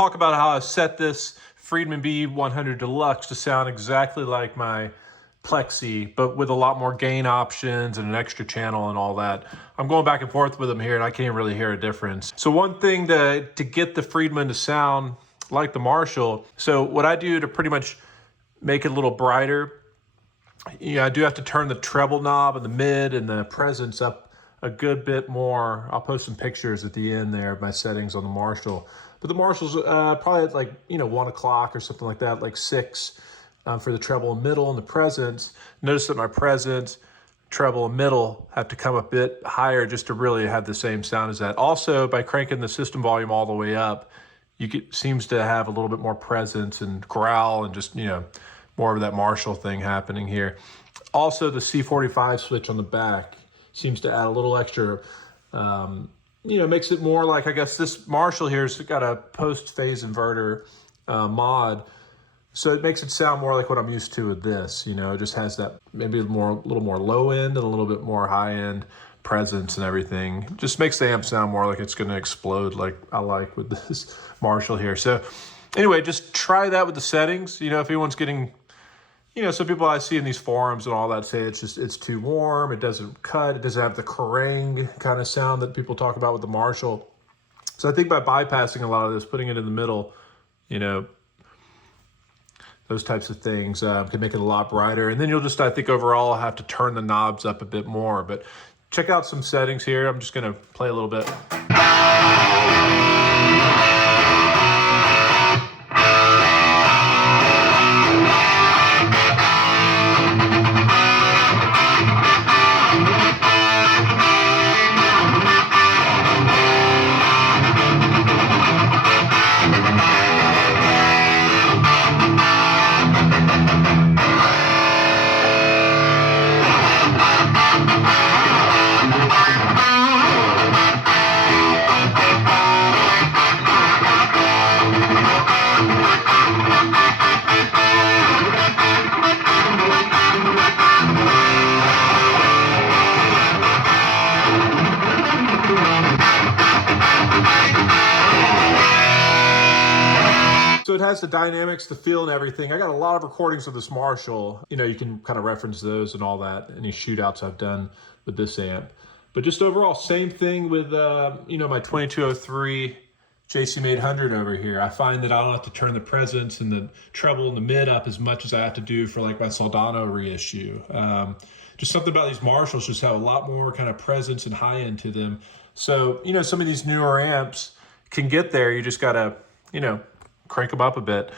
talk about how I set this Friedman B100 Deluxe to sound exactly like my Plexi, but with a lot more gain options and an extra channel and all that. I'm going back and forth with them here and I can't really hear a difference. So one thing to get the Friedman to sound like the Marshall, so what I do to pretty much make it a little brighter, I do have to turn the treble knob and the mid and the presence up a good bit more. I'll post some pictures at the end there of my settings on the Marshall. But the Marshall's probably at like, 1 o'clock or something like that, like 6 for the treble and middle and the presence. Notice that my presence, treble and middle have to come a bit higher just to really have the same sound as that. Also, by cranking the system volume all the way up, seems to have a little bit more presence and growl and just, more of that Marshall thing happening here. Also, the C45 switch on the back seems to add a little extra, makes it more like, I guess this Marshall here's got a post-phase inverter mod. So it makes it sound more like what I'm used to with this, it just has that maybe a little more low end and a little bit more high end presence and everything. Just makes the amp sound more like it's going to explode like I like with this Marshall here. So anyway, just try that with the settings. If anyone's getting, some people I see in these forums and all that say it's too warm, it doesn't cut, it doesn't have the kerrang kind of sound that people talk about with the Marshall. So I think by bypassing a lot of this, putting it in the middle, those types of things can make it a lot brighter. And then you'll just, I think overall, have to turn the knobs up a bit more. But check out some settings here. I'm just gonna play a little bit. So it has the dynamics, the feel and everything. I got a lot of recordings of this Marshall. You can kind of reference those and all that, any shootouts I've done with this amp. But just overall, same thing with, my 2203 JCM 800 over here. I find that I don't have to turn the presence and the treble and the mid up as much as I have to do for like my Soldano reissue. Just something about these Marshalls just have a lot more kind of presence and high end to them. So, some of these newer amps can get there. You just gotta, crank them up a bit.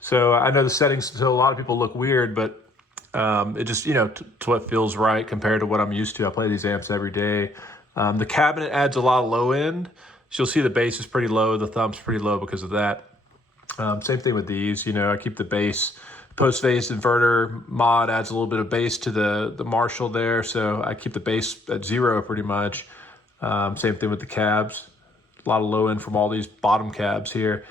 So I know the settings to a lot of people look weird, but it just, to what feels right compared to what I'm used to. I play these amps every day. The cabinet adds a lot of low end. So you'll see the bass is pretty low, the thumb's pretty low because of that. Same thing with these, I keep the bass. Post-phase inverter mod adds a little bit of bass to the Marshall there. So I keep the bass at 0 pretty much. Same thing with the cabs. A lot of low end from all these bottom cabs here.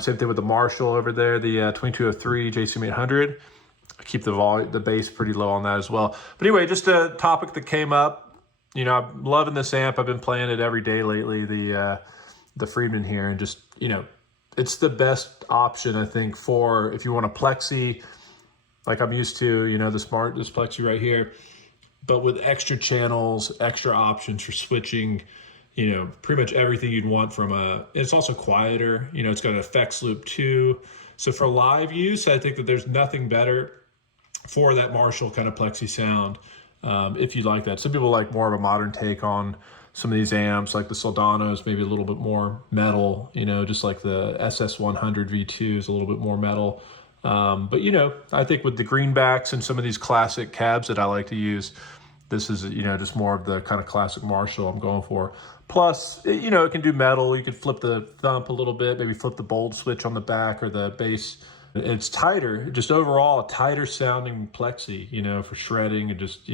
Same thing with the Marshall over there, the 2203 JCM 800. I keep the bass pretty low on that as well. But anyway, just a topic that came up. I'm loving this amp. I've been playing it every day lately, the Friedman here, and just, it's the best option, I think, for if you want a Plexi, like I'm used to, this Plexi right here, but with extra channels, extra options for switching, pretty much everything you'd want from it's also quieter, it's got an effects loop too. So for live use, I think that there's nothing better for that Marshall kind of Plexi sound, if you like that. Some people like more of a modern take on some of these amps, like the Soldanos, maybe a little bit more metal, just like the SS100 V2 is a little bit more metal. But, I think with the greenbacks and some of these classic cabs that I like to use, this is, just more of the kind of classic Marshall I'm going for. Plus, it can do metal. You could flip the thump a little bit, maybe flip the bold switch on the back or the bass. It's tighter, just overall a tighter sounding Plexi, for shredding and just,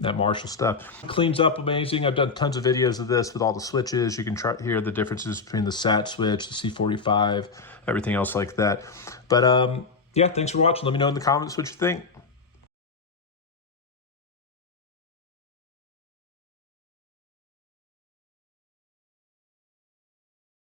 that Marshall stuff. Cleans up amazing. I've done tons of videos of this with all the switches. You can hear the differences between the SAT switch, the C45, everything else like that. But yeah, thanks for watching. Let me know in the comments what you think.